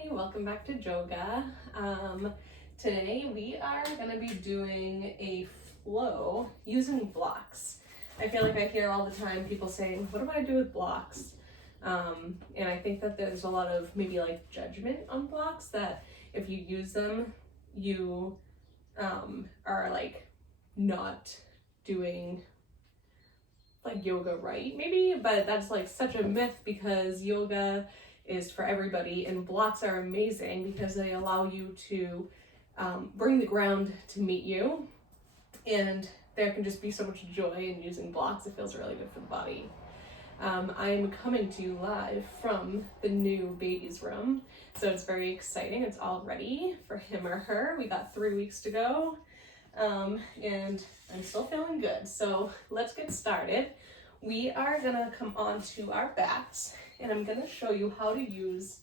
Hi, welcome back to Joga. Today we are going to be doing a flow using blocks. I feel like I hear all the time people saying, what do I do with blocks? And I think that there's a lot of maybe like judgment on blocks that if you use them, you are like not doing like yoga right, maybe, but that's like such a myth because yoga is for everybody, and blocks are amazing because they allow you to bring the ground to meet you, and there can just be so much joy in using blocks. It feels really good for the body. I'm coming to you live from the new baby's room, so it's very exciting. It's all ready for him or her. We got 3 weeks to go, and I'm still feeling good. So let's get started. We are gonna come onto our backs, and I'm gonna show you how to use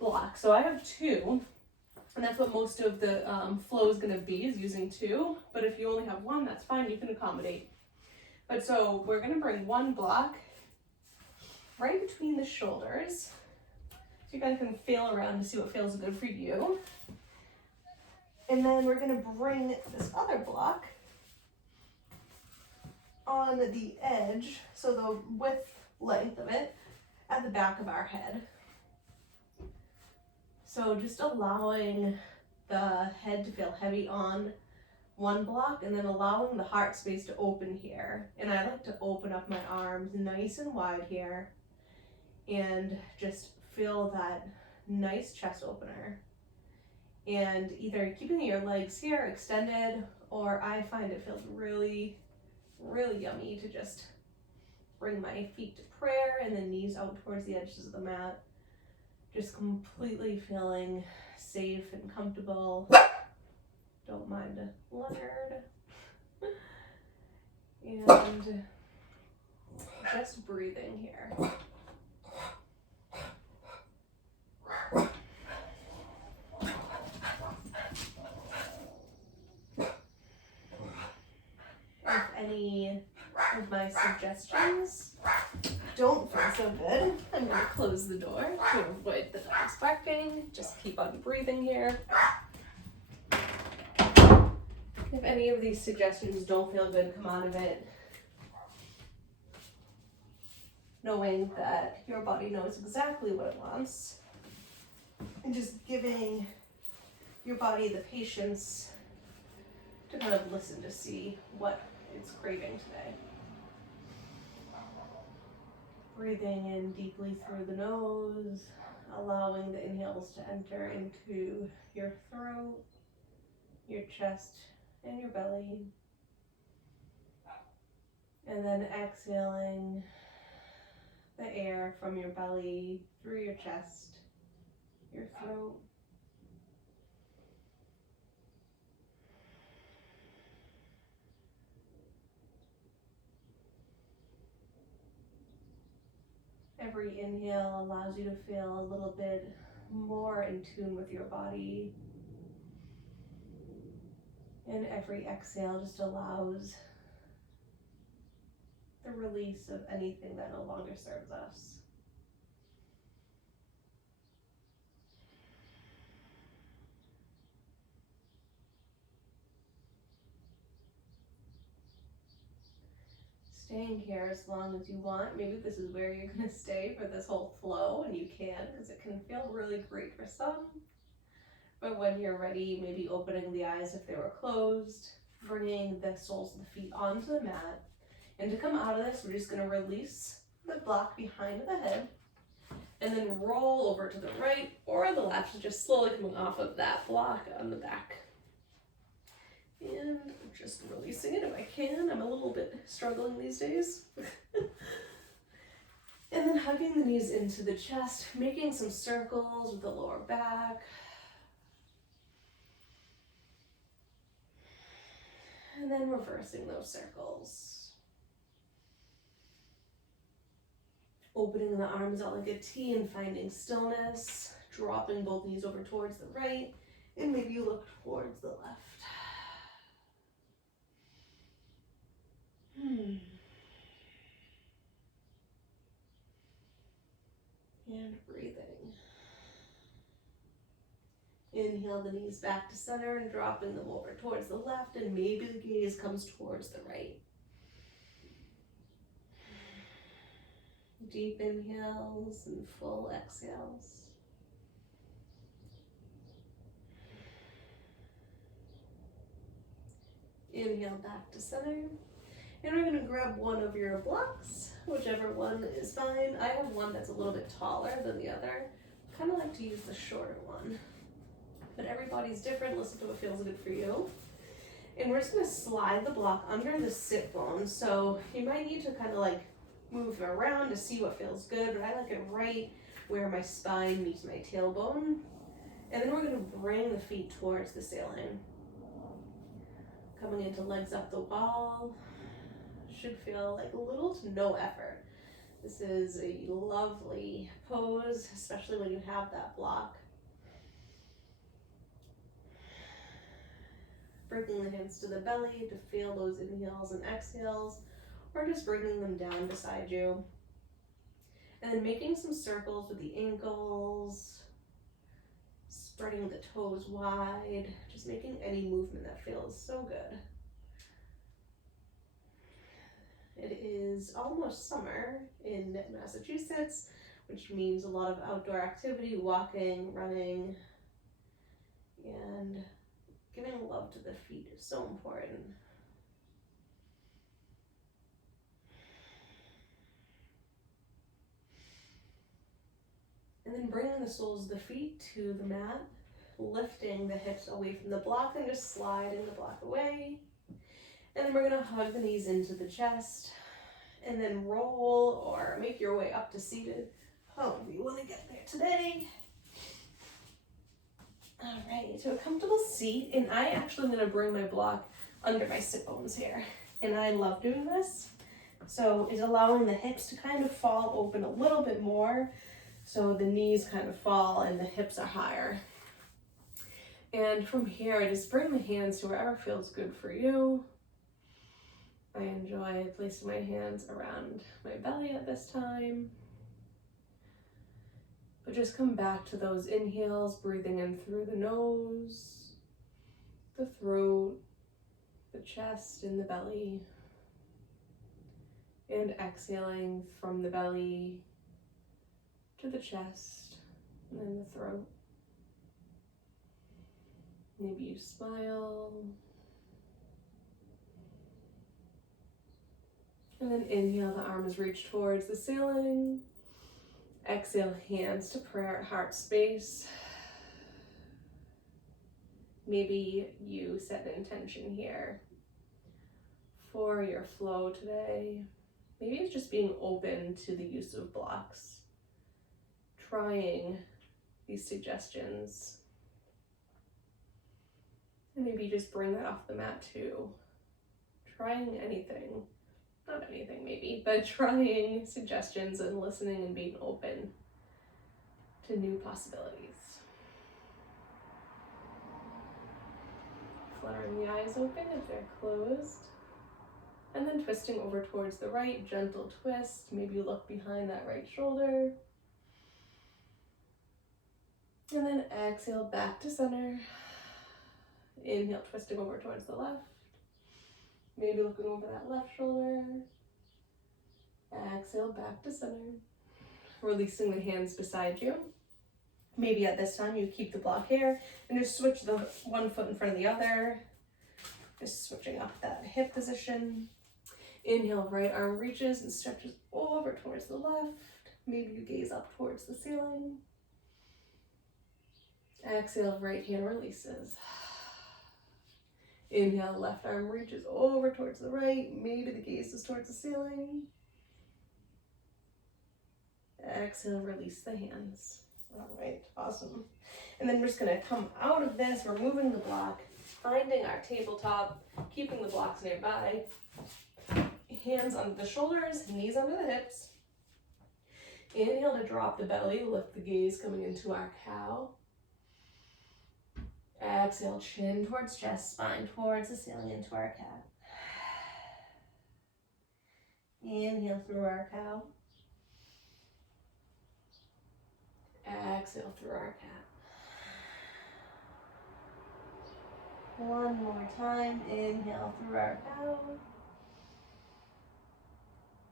blocks. So I have two, and that's what most of the flow is gonna be, is using two. But if you only have one, that's fine, you can accommodate. But so we're gonna bring one block right between the shoulders. So you guys can feel around to see what feels good for you. And then we're gonna bring this other block on the edge, so the length of it, at the back of our head. So just allowing the head to feel heavy on one block, and then allowing the heart space to open here. And I like to open up my arms nice and wide here and just feel that nice chest opener. And either keeping your legs here extended, or I find it feels really yummy to just bring my feet to prayer and then knees out towards the edges of the mat. Just completely feeling safe and comfortable. Don't mind Leonard. And just breathing here. If any of my suggestions don't feel so good, I'm going to close the door to avoid the dogs barking. Just keep on breathing here. If any of these suggestions don't feel good, come out of it knowing that your body knows exactly what it wants, and just giving your body the patience to kind of listen to see what it's craving today. Breathing in deeply through the nose, allowing the inhales to enter into your throat, your chest, and your belly. And then exhaling the air from your belly through your chest, your throat. Every inhale allows you to feel a little bit more in tune with your body. And every exhale just allows the release of anything that no longer serves us. Staying here as long as you want. Maybe this is where you're going to stay for this whole flow, and you can, because it can feel really great for some. But when you're ready, maybe opening the eyes if they were closed, bringing the soles of the feet onto the mat. And to come out of this, we're just going to release the block behind the head, and then roll over to the right or the left, just slowly coming off of that block on the back. And just releasing it if I can. I'm a little bit struggling these days. And then hugging the knees into the chest, making some circles with the lower back. And then reversing those circles. Opening the arms out like a T and finding stillness. Dropping both knees over towards the right. And maybe you look towards the left. And breathing. Inhale the knees back to center and dropping them over towards the left, and maybe the gaze comes towards the right. Deep inhales and full exhales. Inhale back to center. And we're going to grab one of your blocks, whichever one is fine. I have one that's a little bit taller than the other. I kind of like to use the shorter one. But everybody's different. Listen to what feels good for you. And we're just going to slide the block under the sit bone. So you might need to kind of like move it around to see what feels good, but I like it right where my spine meets my tailbone. And then we're going to bring the feet towards the ceiling. Coming into legs up the wall. Should feel like little to no effort. This is a lovely pose, especially when you have that block. Bringing the hands to the belly to feel those inhales and exhales, or just bringing them down beside you. And then making some circles with the ankles, spreading the toes wide, just making any movement that feels so good. It is almost summer in Massachusetts, which means a lot of outdoor activity, walking, running, and giving love to the feet is so important. And then bringing the soles of the feet to the mat, lifting the hips away from the block and just sliding the block away. And then we're going to hug the knees into the chest and then roll or make your way up to seated. However you want to get there today. All right, to a comfortable seat, and I actually am going to bring my block under my sit bones here. And I love doing this. So it's allowing the hips to kind of fall open a little bit more. So the knees kind of fall and the hips are higher. And from here, I just bring the hands to wherever feels good for you. I enjoy placing my hands around my belly at this time. But just come back to those inhales, breathing in through the nose, the throat, the chest, and the belly. And exhaling from the belly to the chest and then the throat. Maybe you smile. And then inhale, the arms reach towards the ceiling. Exhale, hands to prayer at heart space. Maybe you set an intention here for your flow today. Maybe it's just being open to the use of blocks. Trying these suggestions. And maybe just bring that off the mat too. Trying anything. Not anything maybe, but trying suggestions and listening and being open to new possibilities. Fluttering the eyes open if they're closed. And then twisting over towards the right, gentle twist. Maybe you look behind that right shoulder. And then exhale back to center. Inhale, twisting over towards the left. Maybe looking over that left shoulder. Exhale back to center. Releasing the hands beside you. Maybe at this time you keep the block here and just switch the one foot in front of the other. Just switching up that hip position. Inhale, right arm reaches and stretches over towards the left. Maybe you gaze up towards the ceiling. Exhale, right hand releases. Inhale, left arm reaches over towards the right. Maybe the gaze is towards the ceiling. Exhale, release the hands. All right, awesome. And then we're just gonna come out of this, removing the block, finding our tabletop, keeping the blocks nearby. Hands under the shoulders, knees under the hips. Inhale to drop the belly, lift the gaze coming into our cow. Exhale, chin towards chest, spine towards the ceiling into our cat. Inhale through our cow. Exhale through our cat. One more time. Inhale through our cow.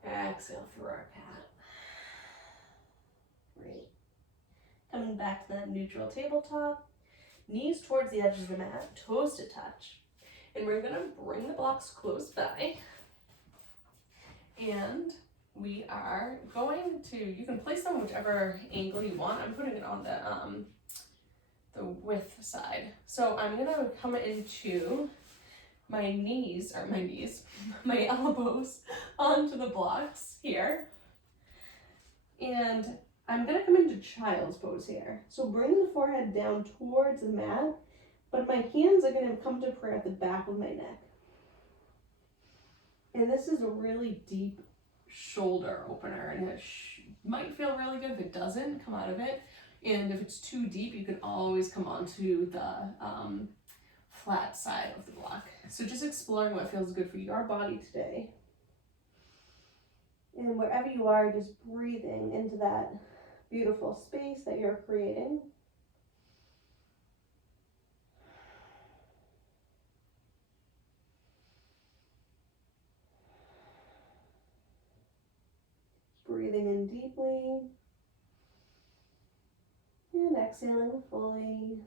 Exhale through our cat. Great. Coming back to that neutral tabletop. Knees towards the edges of the mat, toes to touch. And we're gonna bring the blocks close by. And we are going to, you can place them whichever angle you want. I'm putting it on the width side. So I'm gonna come into my elbows onto the blocks here. And I'm gonna come into child's pose here. So bring the forehead down towards the mat, but my hands are gonna come to prayer at the back of my neck. And this is a really deep shoulder opener, and it might feel really good. If it doesn't, come out of it. And if it's too deep, you can always come onto the flat side of the block. So just exploring what feels good for your body today. And wherever you are, just breathing into that beautiful space that you're creating. Breathing in deeply and exhaling fully.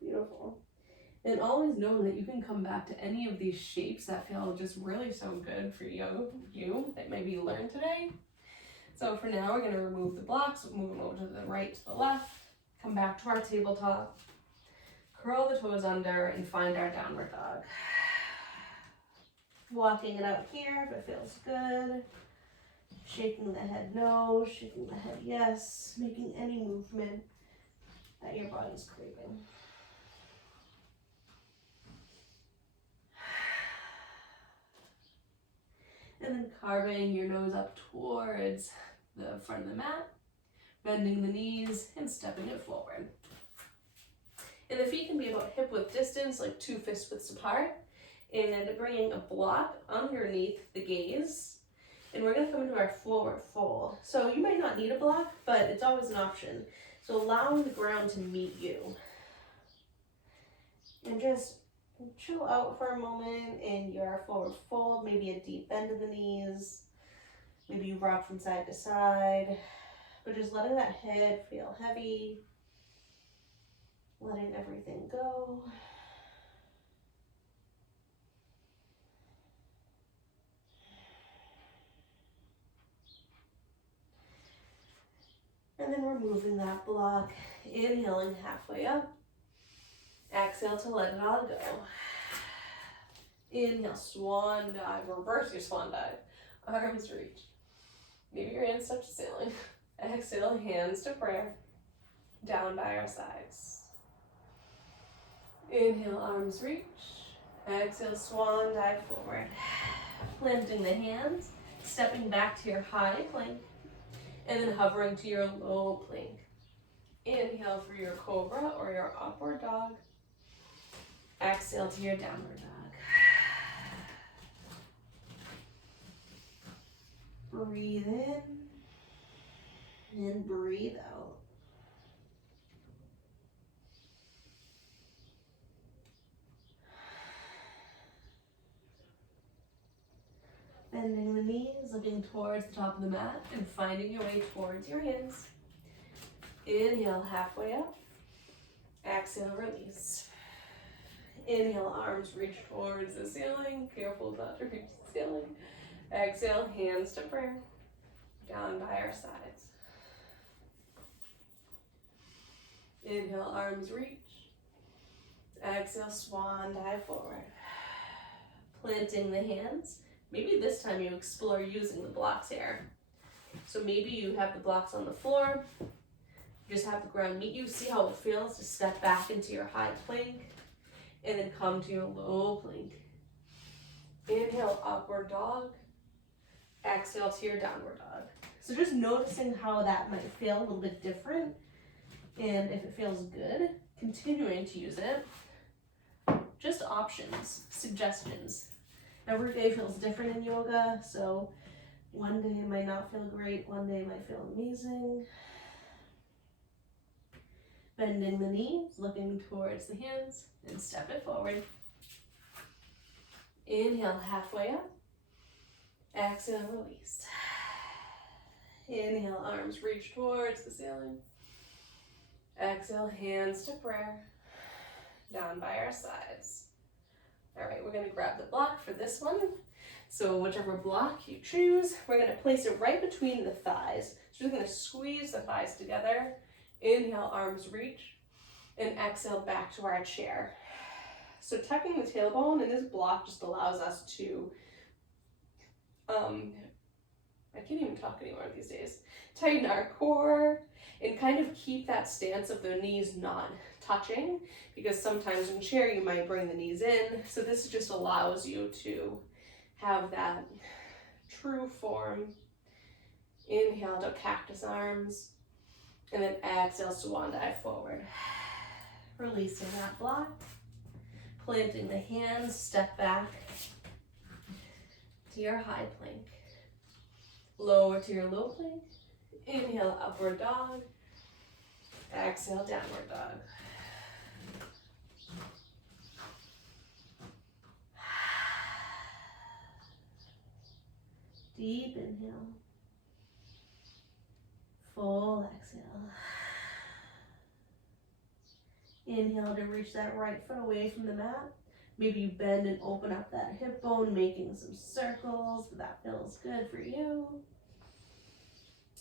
Beautiful. And always know that you can come back to any of these shapes that feel just really so good for you that maybe you learned today. So for now, we're going to remove the blocks, move them over to the right, to the left, come back to our tabletop, curl the toes under, and find our downward dog. Walking it out here if it feels good. Shaking the head no, shaking the head yes, making any movement that your body's craving. And then carving your nose up towards the front of the mat, bending the knees and stepping it forward. And the feet can be about hip width distance, like 2 fist widths apart, and bringing a block underneath the gaze. And we're gonna come into our forward fold. So you might not need a block, but it's always an option. So allowing the ground to meet you. And just chill out for a moment in your forward fold, maybe a deep bend of the knees, maybe you rock from side to side, but just letting that head feel heavy, letting everything go. And then removing that block, inhaling halfway up. Exhale to let it all go. Inhale, swan dive, reverse your swan dive. Arms reach. Maybe your hands touch the ceiling. Exhale, hands to prayer. Down by our sides. Inhale, arms reach. Exhale, swan dive forward. Planting the hands, stepping back to your high plank, and then hovering to your low plank. Inhale for your cobra or your upward dog. Exhale to your downward dog. Breathe in and breathe out. Bending the knees, looking towards the top of the mat and finding your way towards your hands. Inhale, halfway up. Exhale, release. Inhale, arms reach towards the ceiling. Careful not to reach the ceiling. Exhale, hands to prayer. Down by our sides. Inhale, arms reach. Exhale, swan dive forward. Planting the hands. Maybe this time you explore using the blocks here. So maybe you have the blocks on the floor. Just have the ground meet you. See how it feels to step back into your high plank and then come to your low plank. Inhale, upward dog. Exhale to your downward dog. So just noticing how that might feel a little bit different, and if it feels good, continuing to use it. Just options, suggestions. Every day feels different in yoga, so one day might not feel great, one day might feel amazing. Bending the knees, looking towards the hands, and step it forward. Inhale, halfway up. Exhale, release. Inhale, arms reach towards the ceiling. Exhale, hands to prayer. Down by our sides. All right, we're gonna grab the block for this one. So whichever block you choose, we're gonna place it right between the thighs. So we're gonna squeeze the thighs together. Inhale, arms reach, and exhale back to our chair. So tucking the tailbone in this block just allows us to, I can't even talk anymore these days, tighten our core and kind of keep that stance of the knees not touching, because sometimes in chair you might bring the knees in. So this just allows you to have that true form. Inhale to cactus arms, and then exhale, swan dive forward. Releasing that block, planting the hands, step back to your high plank. Lower to your low plank. Inhale, upward dog. Exhale, downward dog. Deep inhale. Full exhale. Inhale to reach that right foot away from the mat. Maybe you bend and open up that hip bone, making some circles. That feels good for you.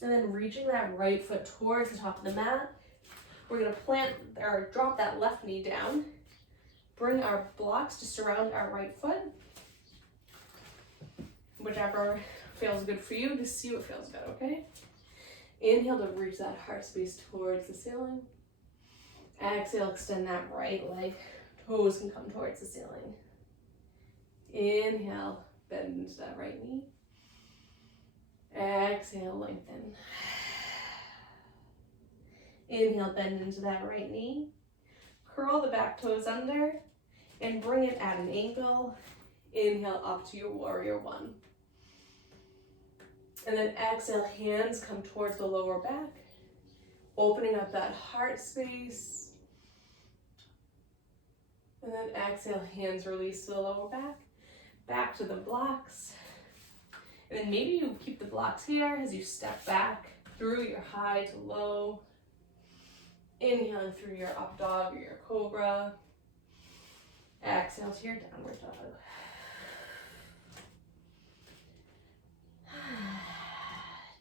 And then reaching that right foot towards the top of the mat. We're gonna plant or drop that left knee down. Bring our blocks to surround our right foot. Whichever feels good for you, just see what feels good, okay? Inhale to reach that heart space towards the ceiling. Exhale, extend that right leg. Toes can come towards the ceiling. Inhale, bend into that right knee. Exhale, lengthen. Inhale, bend into that right knee. Curl the back toes under and bring it at an angle. Inhale up to your warrior one. And then exhale, hands come towards the lower back, opening up that heart space. And then exhale, hands release to the lower back, back to the blocks. And then maybe you keep the blocks here as you step back through your high to low. Inhaling through your up dog or your cobra. Exhale to your downward dog.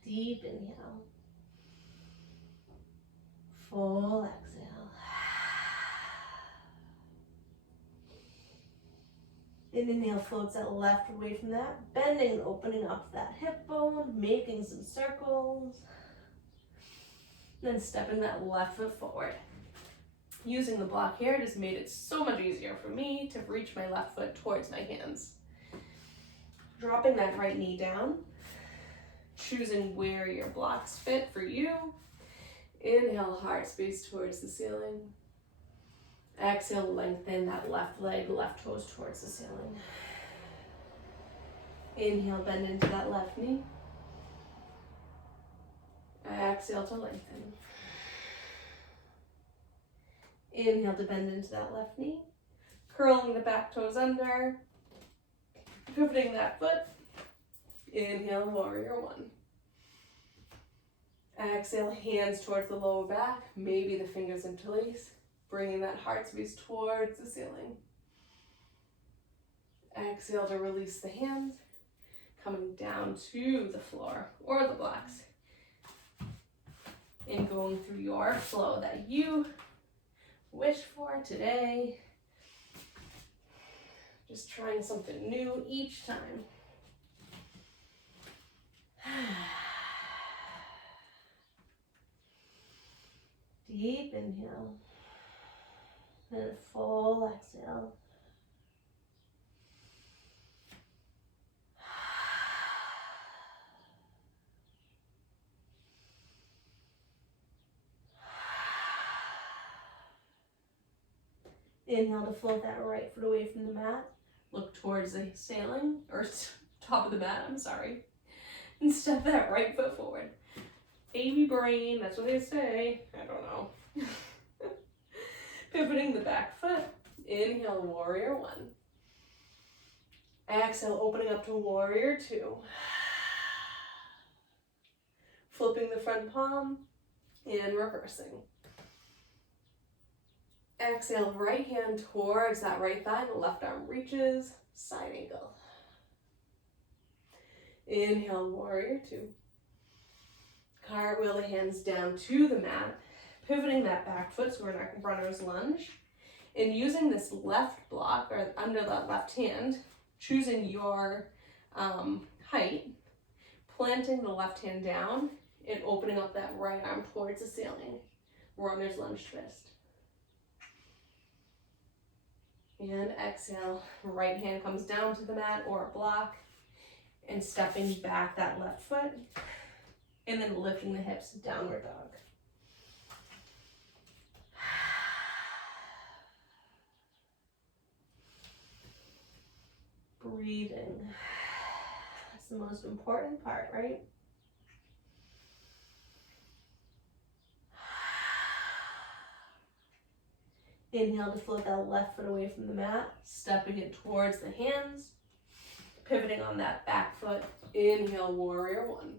Deep inhale. Full exhale. Inhale floats that left away from that, bending and opening up that hip bone, making some circles. Then stepping that left foot forward. Using the block here just made it so much easier for me to reach my left foot towards my hands. Dropping that right knee down, choosing where your blocks fit for you. Inhale, heart space towards the ceiling. Exhale, lengthen that left leg, left toes towards the ceiling. Inhale, bend into that left knee. Exhale to lengthen. Inhale to bend into that left knee. Curling the back toes under. Pivoting that foot. Inhale, warrior one. Exhale, hands towards the lower back. Maybe the fingers interlace. Bringing that heart space towards the ceiling. Exhale to release the hands. Coming down to the floor or the blocks. And going through your flow that you wish for today. Just trying something new each time. Deep inhale. And a full exhale. Inhale to float that right foot away from the mat. Look towards the ceiling, or top of the mat, I'm sorry. And step that right foot forward. Baby brain, that's what they say. I don't know. Pivoting the back foot. Inhale, warrior one. Exhale, opening up to warrior two. Flipping the front palm and reversing. Exhale, right hand towards that right thigh, the left arm reaches, side angle. Inhale, warrior two. Cartwheel the hands down to the mat, pivoting that back foot, so we're in our runner's lunge. And using this left block, or under that left hand, choosing your height, planting the left hand down, and opening up that right arm towards the ceiling. Runner's lunge twist. And exhale, right hand comes down to the mat or a block, and stepping back that left foot, and then lifting the hips, downward dog. Breathing. That's the most important part, right? Inhale to float that left foot away from the mat, stepping it towards the hands, pivoting on that back foot. Inhale, warrior one.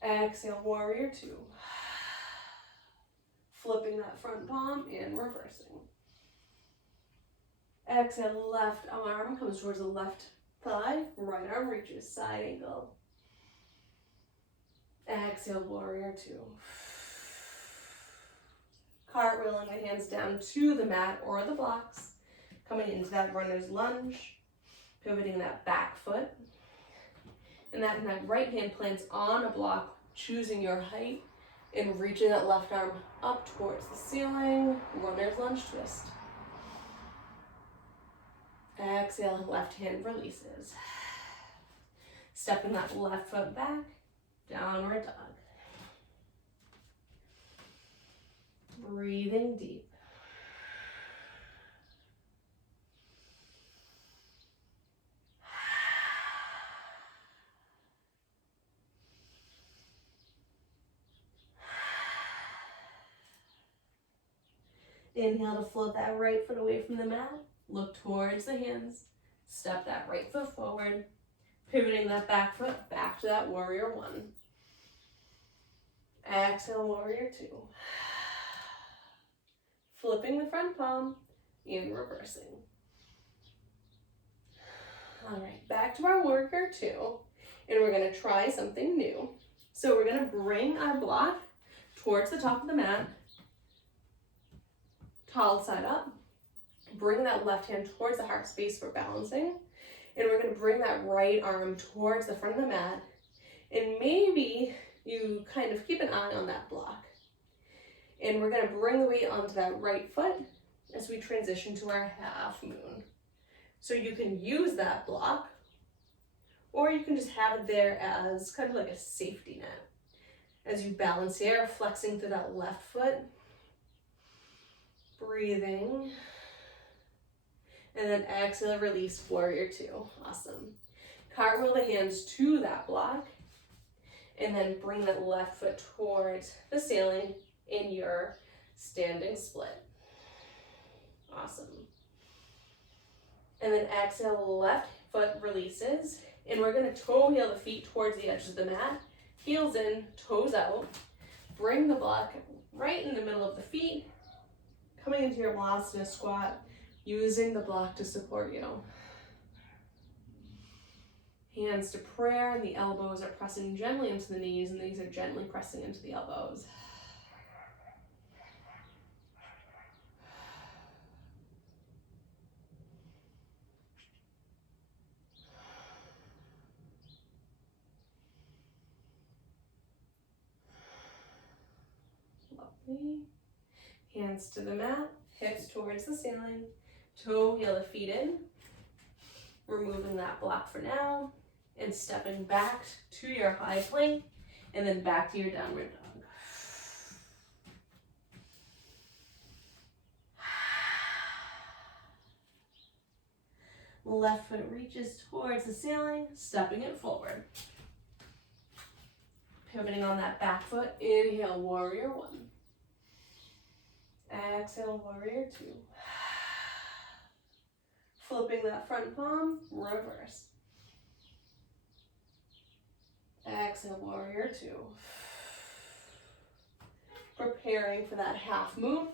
Exhale, warrior two. Flipping that front palm and reversing. Exhale, left arm comes towards the left thigh, right arm reaches, side angle. Exhale, warrior two. Cartwheeling the hands down to the mat or the blocks, coming into that runner's lunge, pivoting that back foot. And that right hand plants on a block, choosing your height, and reaching that left arm up towards the ceiling, runner's lunge twist. Exhale, left hand releases. Stepping that left foot back, downward dog. Breathing deep. Inhale to float that right foot away from the mat. Look towards the hands. Step that right foot forward. Pivoting that back foot back to that warrior one. Exhale, warrior two. Flipping the front palm and reversing. All right, back to our warrior two. And we're gonna try something new. So we're gonna bring our block towards the top of the mat. Tall side up. Bring that left hand towards the heart space for balancing. And we're gonna bring that right arm towards the front of the mat. And maybe you kind of keep an eye on that block. And we're gonna bring the weight onto that right foot as we transition to our half moon. So you can use that block, or you can just have it there as kind of like a safety net. As you balance here, flexing through that left foot, breathing, and then exhale, release, warrior two. Awesome. Cartwheel the hands to that block, and then bring that left foot towards the ceiling in your standing split. Awesome. And then exhale, left foot releases, and we're gonna toe heel the feet towards the edges of the mat, heels in, toes out. Bring the block right in the middle of the feet, coming into your Balasana squat, using the block to support you. Hands to prayer, and the elbows are pressing gently into the knees, and these are gently pressing into the elbows. Lovely. Hands to the mat, hips towards the ceiling, toe heel the feet in, removing that block for now, and stepping back to your high plank, and then back to your downward dog. Left foot reaches towards the ceiling, stepping it forward. Pivoting on that back foot, inhale, warrior one. Exhale, warrior two. Flipping that front palm, reverse. Exhale, warrior two. Preparing for that half move.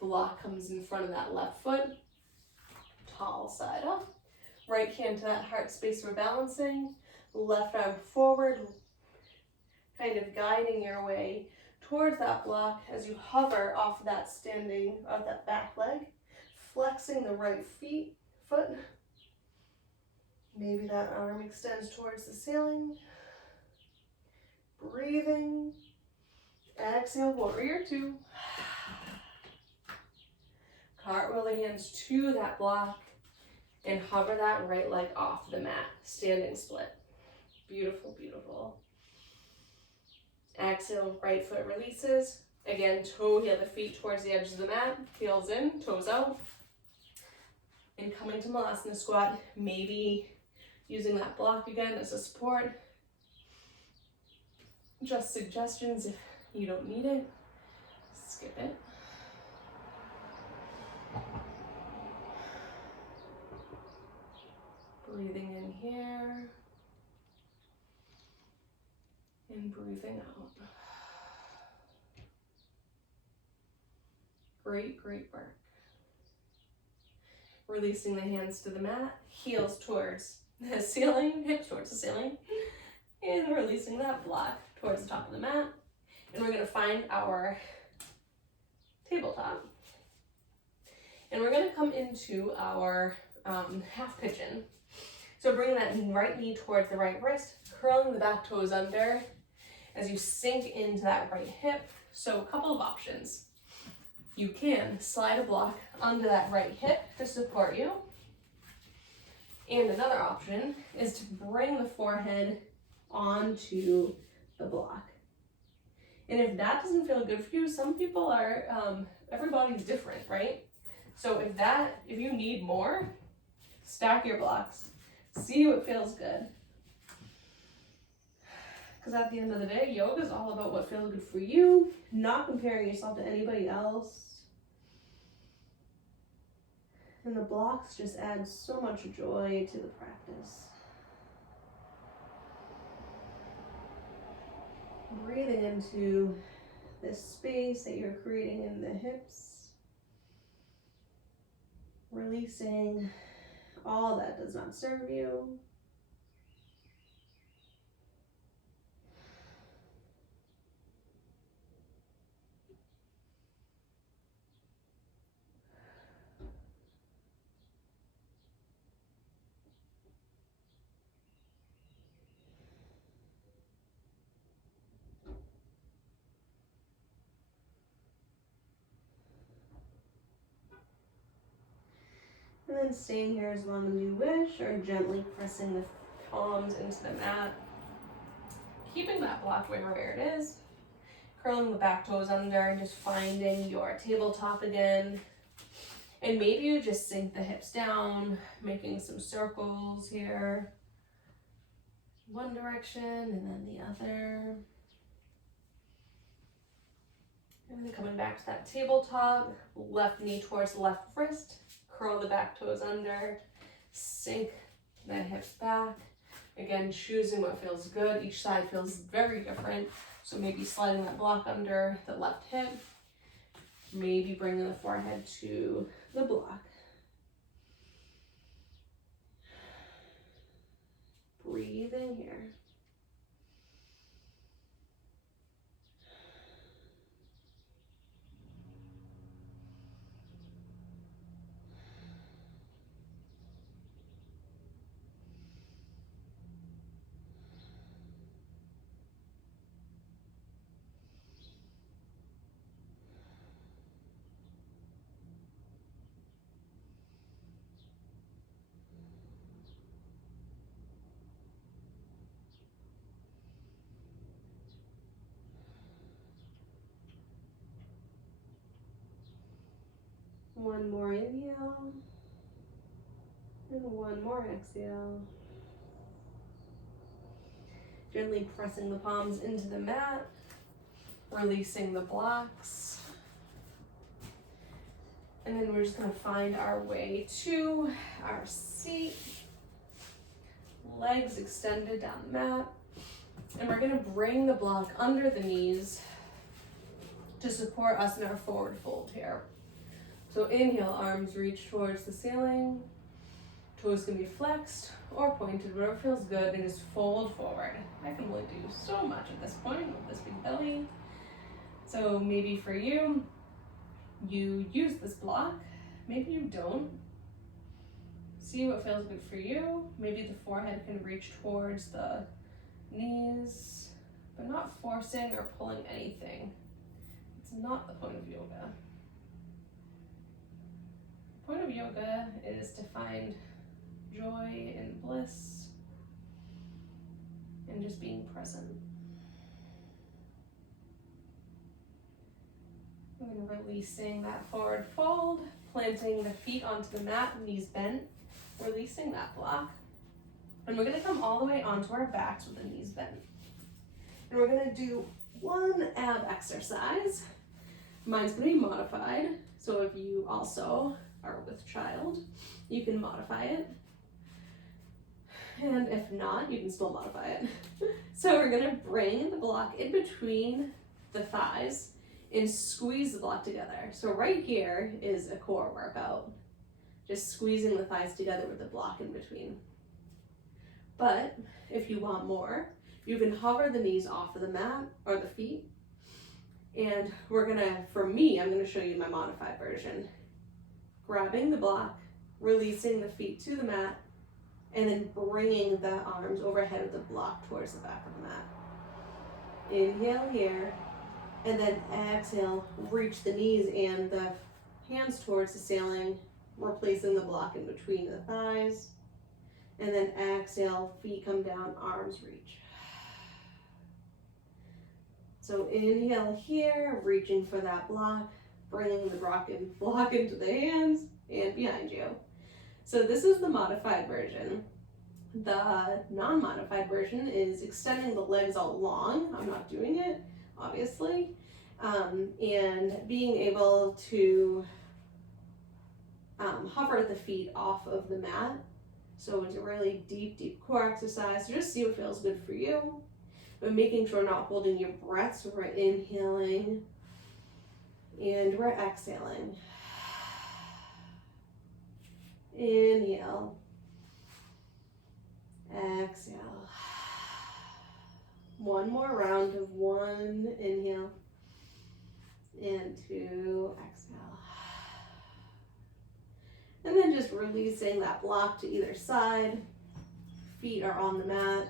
Block comes in front of that left foot. Tall side up. Right hand to that heart space for balancing. Left arm forward, kind of guiding your way towards that block as you hover off of that standing, of that back leg. Flexing the right foot. Maybe that arm extends towards the ceiling. Breathing. Exhale, warrior two. Cartwheel the hands to that block and hover that right leg off the mat. Standing split. Beautiful, beautiful. Exhale, right foot releases. Again, toe heel the feet towards the edge of the mat. Heels in, toes out. And coming to Malasana squat, maybe using that block again as a support. Just suggestions if you don't need it, skip it. Breathing in here and breathing out. Great, great work. Releasing the hands to the mat, heels towards the ceiling, hips towards the ceiling, and releasing that block towards the top of the mat. And we're gonna find our tabletop. And we're gonna come into our half pigeon. So bring that right knee towards the right wrist, curling the back toes under as you sink into that right hip. So a couple of options. You can slide a block under that right hip to support you. And another option is to bring the forehead onto the block. And if that doesn't feel good for you, some people are, everybody's different, right? So if you need more, stack your blocks. See what feels good. Because at the end of the day, yoga is all about what feels good for you, not comparing yourself to anybody else. And the blocks just add so much joy to the practice. Breathing into this space that you're creating in the hips. Releasing all that does not serve you. And then staying here as long as you wish, or gently pressing the palms into the mat. Keeping that block where it is. Curling the back toes under and just finding your tabletop again. And maybe you just sink the hips down, making some circles here. One direction and then the other. And then coming back to that tabletop, left knee towards the left wrist. Curl the back toes under, sink the hips back. Again, choosing what feels good. Each side feels very different. So maybe sliding that block under the left hip. Maybe bringing the forehead to the block. Breathing here. One more inhale. And one more exhale. Gently pressing the palms into the mat, releasing the blocks. And then we're just gonna find our way to our seat. Legs extended down the mat. And we're gonna bring the block under the knees to support us in our forward fold here. So inhale, arms reach towards the ceiling. Toes can be flexed or pointed, whatever feels good, and just fold forward. I can only do so much at this point with this big belly. So maybe for you, you use this block, maybe you don't. See what feels good for you. Maybe the forehead can reach towards the knees, but not forcing or pulling anything. It's not the point of yoga. The point of yoga is to find joy and bliss and just being present. And then releasing that forward fold, planting the feet onto the mat, knees bent, releasing that block. And we're gonna come all the way onto our backs with the knees bent. And we're gonna do one ab exercise. Mine's gonna be modified, so if you also are with child, you can modify it. And if not, you can still modify it. So we're gonna bring the block in between the thighs and squeeze the block together. So right here is a core workout. Just squeezing the thighs together with the block in between. But if you want more, you can hover the knees off of the mat or the feet. And we're gonna, for me, I'm gonna show you my modified version. Grabbing the block, releasing the feet to the mat, and then bringing the arms overhead of the block towards the back of the mat. Inhale here, and then exhale, reach the knees and the hands towards the ceiling, replacing the block in between the thighs. And then exhale, feet come down, arms reach. So inhale here, reaching for that block, bringing the block into the hands and behind you. So this is the modified version. The non-modified version is extending the legs out long. I'm not doing it, obviously. And being able to hover the feet off of the mat. So it's a really deep core exercise. So just see what feels good for you. But making sure we're not holding your breath. So we're inhaling and we're exhaling. Inhale. Exhale. One more round of one inhale and two exhale. And then just releasing that block to either side. Feet are on the mat.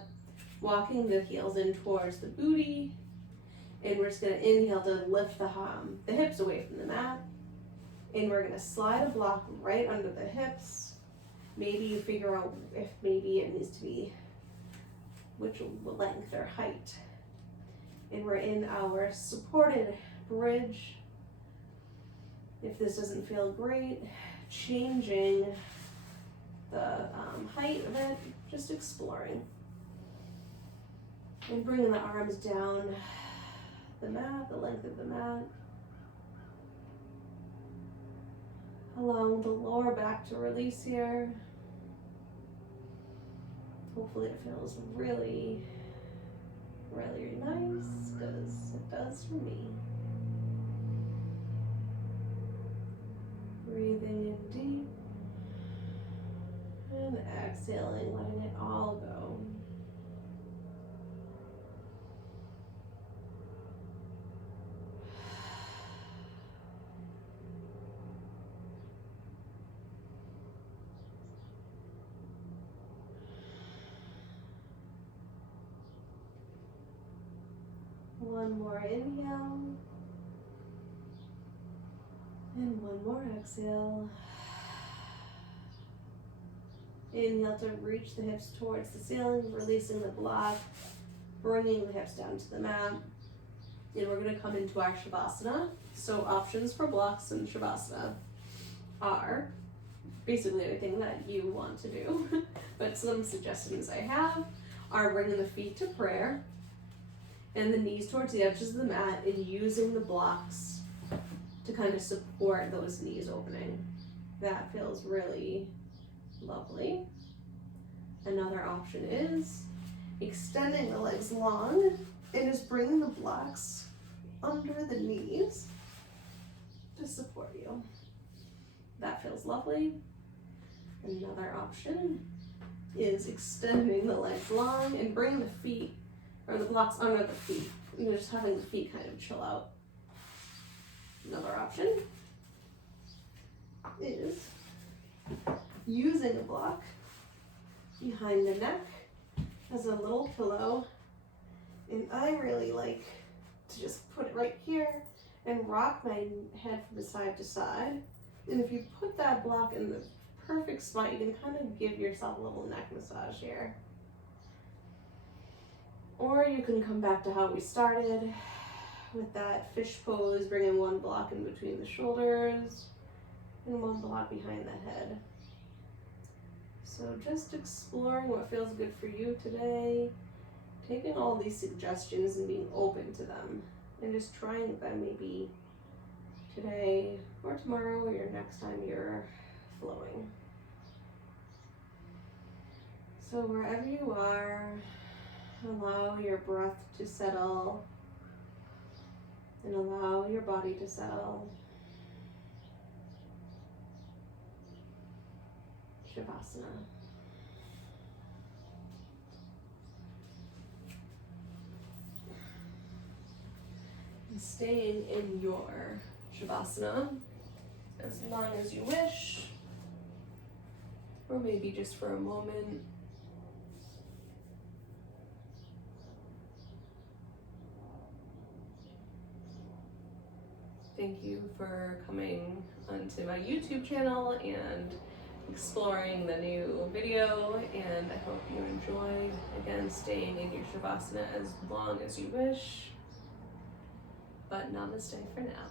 Walking the heels in towards the booty. And we're just gonna inhale to lift the hips away from the mat. And we're gonna slide a block right under the hips. Maybe you figure out if maybe it needs to be which length or height. And we're in our supported bridge. If this doesn't feel great, changing the height of it, just exploring. And bringing the arms down the mat, the length of the mat. Allowing the lower back to release here. Hopefully it feels really, really nice, because it does for me. Breathing in deep. And exhaling, letting it all go. One more inhale. And one more exhale. Inhale to reach the hips towards the ceiling, releasing the block, bringing the hips down to the mat. And we're going to come into our Shavasana. So options for blocks in Shavasana are basically anything that you want to do. But some suggestions I have are bringing the feet to prayer and the knees towards the edges of the mat and using the blocks to kind of support those knees opening. That feels really lovely. Another option is extending the legs long and just bringing the blocks under the knees to support you. That feels lovely. Another option is extending the legs long and bringing the feet or the blocks under the feet and just having the feet kind of chill out. Another option is using a block behind the neck as a little pillow, and I really like to just put it right here and rock my head from side to side. And if you put that block in the perfect spot, you can kind of give yourself a little neck massage here. Or you can come back to how we started with that fish pose, bringing one block in between the shoulders and one block behind the head. So just exploring what feels good for you today, taking all these suggestions and being open to them, and just trying them maybe today or tomorrow or your next time you're flowing. So wherever you are, allow your breath to settle and allow your body to settle. Shavasana. And staying in your Shavasana as long as you wish, or maybe just for a moment. Thank you for coming onto my YouTube channel and exploring the new video, and I hope you enjoyed. Again, staying in your Shavasana as long as you wish, but namaste for now.